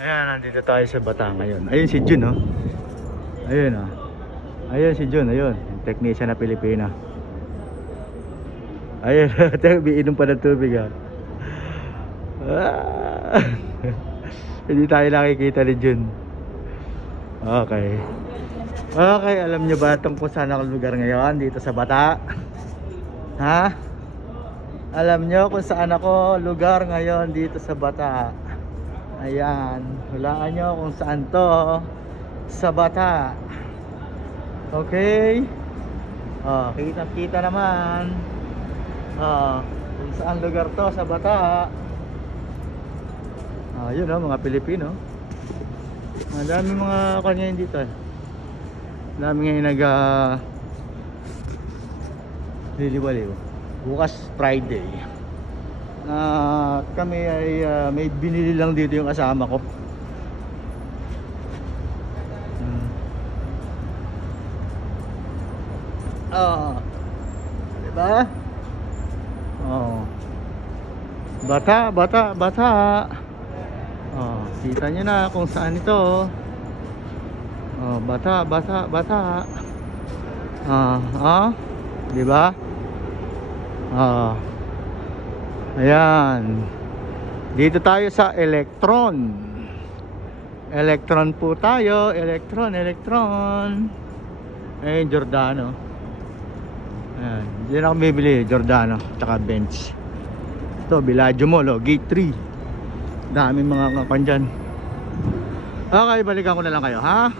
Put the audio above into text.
Ayan, nandito tayo sa Bata ngayon. Ayun si Jun, oh. Ayun, oh. Ayun si Jun, ayun. Technician na Pilipina. Ayun, biinom pa ng tubig, ah. Hindi tayo nakikita ni Jun. Okay. Okay, alam nyo ba itong kung saan ako lugar ngayon dito sa Bata? Ha? Alam nyo kung saan ako lugar ngayon dito sa Bata? Ayan, hulaan nyo kung saan to sa Bata. Okay? Kita naman. Kung saan lugar to sa Bata. Yun, mga Pilipino. Madami mga kanya dito. Dami ngayon liliwaliw. Bukas Friday. Kami ay may binili lang dito yung kasama ko. Diba? Bata. Kita nyo na kung saan ito. Bata. Diba? Ayan. Dito tayo sa Electron. Electron po tayo. Electron. Ayun, Giordano. Ayan. Diyan ako bibili, Giordano. Tsaka Bench. Ito, Villaggio Mall, Gate 3. Daming mga kapan dyan. Okay, balikan ko na lang kayo, ha?